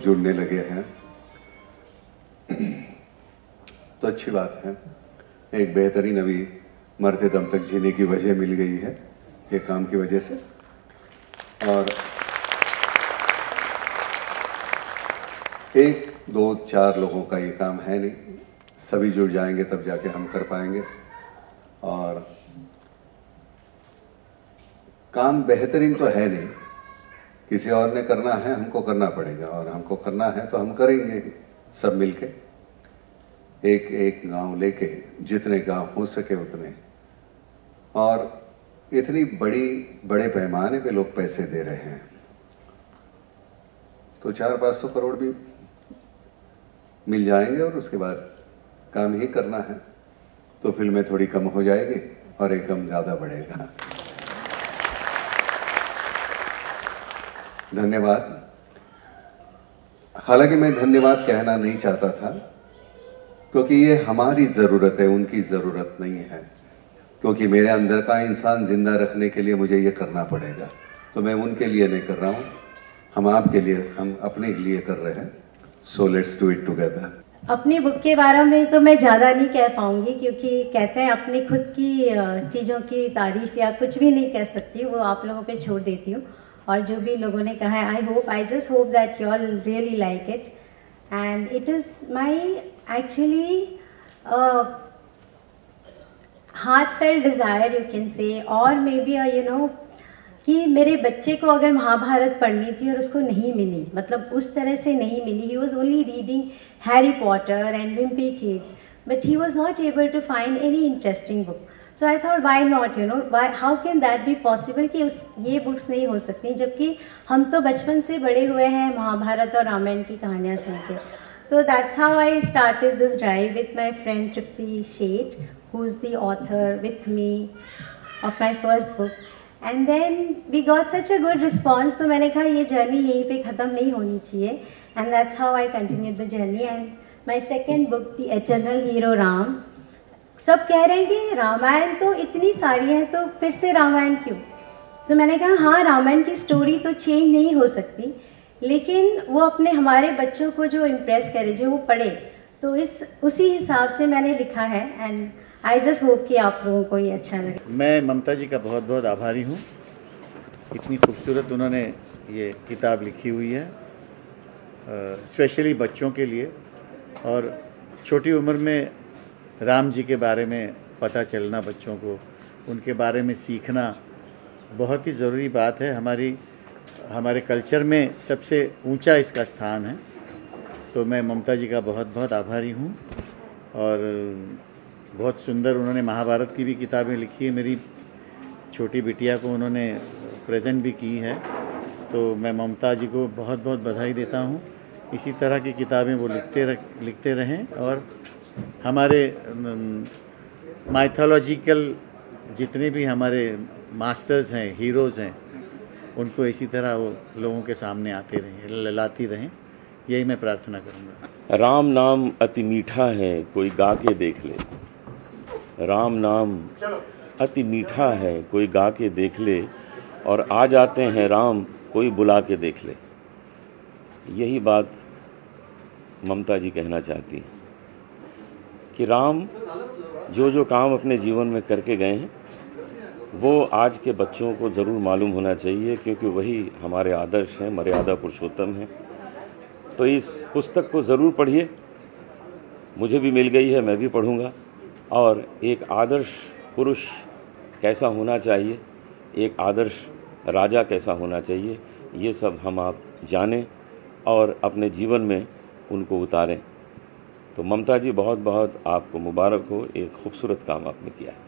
लोग जुड़ने लगे हैं तो अच्छी बात है। एक बेहतरीन अभी मरते दम तक जीने की वजह मिल गई है ये काम की वजह से। और 1, 2, 4 लोगों का ये काम है नहीं, सभी जुड़ जाएंगे तब जाके हम कर पाएंगे। और काम बेहतरीन तो है नहीं, किसी और ने करना है, हमको करना पड़ेगा, और हमको करना है तो हम करेंगे सब मिलके, एक एक गांव लेके, जितने गांव हो सके उतने। और इतनी बड़े पैमाने पे लोग पैसे दे रहे हैं तो 400-500 करोड़ भी मिल जाएंगे और उसके बाद काम ही करना है तो फिल्में थोड़ी कम हो जाएगी और एक कम ज़्यादा बढ़ेगा। धन्यवाद। हालांकि मैं धन्यवाद कहना नहीं चाहता था क्योंकि ये हमारी ज़रूरत है, उनकी ज़रूरत नहीं है। क्योंकि मेरे अंदर का इंसान ज़िंदा रखने के लिए मुझे ये करना पड़ेगा, तो मैं उनके लिए नहीं कर रहा हूँ, हम आपके लिए, हम अपने लिए कर रहे हैं। So let's do it together. अपनी बुक के बारे में तो मैं ज़्यादा नहीं कह पाऊँगी क्योंकि कहते हैं अपनी खुद की चीज़ों की तारीफ़ या कुछ भी नहीं कह सकती, वो आप लोगों पे छोड़ देती हूँ। और जो भी लोगों ने कहा है, I just hope that you all really like it and it is my actually heartfelt desire you can say, और मे बी यू नो कि मेरे बच्चे को अगर महाभारत पढ़नी थी और उसको नहीं मिली, मतलब उस तरह से नहीं मिली, he was only reading Harry Potter and Wimpy Kids but he was not able to find any interesting book. So I thought why not, you know, how can that be possible कि ये books नहीं हो सकती, जबकि हम तो बचपन से बड़े हुए हैं महाभारत और रामायण की कहानियाँ सुन के। So that's how I started this drive with my friend Tripti Sheth, who's the author with me of my first book. And then we got such a good response, तो मैंने कहा ये जर्नी यहीं पे ख़त्म नहीं होनी चाहिए, and that's how I continued the journey. And my second book, The Eternal Hero Ram, सब कह रहे हैं कि रामायण तो इतनी सारी है तो फिर से रामायण क्यों? तो मैंने कहा हाँ, रामायण की स्टोरी तो चेंज नहीं हो सकती, लेकिन वो अपने हमारे बच्चों को जो इम्प्रेस करे, जो वो पढ़े, तो उसी हिसाब से मैंने लिखा है। एंड आई जस्ट होप कि आप लोगों को ये अच्छा लगे। मैं ममता जी का बहुत बहुत आभारी हूँ, इतनी खूबसूरत उन्होंने ये किताब लिखी हुई है स्पेशली बच्चों के लिए। और छोटी उम्र में राम जी के बारे में पता चलना, बच्चों को उनके बारे में सीखना बहुत ही ज़रूरी बात है। हमारे कल्चर में सबसे ऊंचा इसका स्थान है, तो मैं ममता जी का बहुत बहुत आभारी हूँ। और बहुत सुंदर उन्होंने महाभारत की भी किताबें लिखी है, मेरी छोटी बिटिया को उन्होंने प्रेजेंट भी की है, तो मैं ममता जी को बहुत बहुत बधाई देता हूँ। इसी तरह की किताबें वो लिखते रहें और हमारे माइथोलॉजिकल जितने भी हमारे मास्टर्स हैं, हीरोज़ हैं, उनको इसी तरह वो लोगों के सामने आते रहें, लाती रहें, यही मैं प्रार्थना करूँगा। राम नाम अति मीठा है, कोई गा के देख ले। राम नाम अति मीठा है, कोई गा के देख ले, और आ जाते हैं राम, कोई बुला के देख ले। यही बात ममता जी कहना चाहती हैं कि राम जो काम अपने जीवन में करके गए हैं वो आज के बच्चों को ज़रूर मालूम होना चाहिए, क्योंकि वही हमारे आदर्श हैं, मर्यादा पुरुषोत्तम हैं। तो इस पुस्तक को ज़रूर पढ़िए, मुझे भी मिल गई है, मैं भी पढ़ूँगा। और एक आदर्श पुरुष कैसा होना चाहिए, एक आदर्श राजा कैसा होना चाहिए, ये सब हम आप जानें और अपने जीवन में उनको उतारें। तो ममता जी बहुत बहुत आपको मुबारक हो, एक खूबसूरत काम आपने किया है।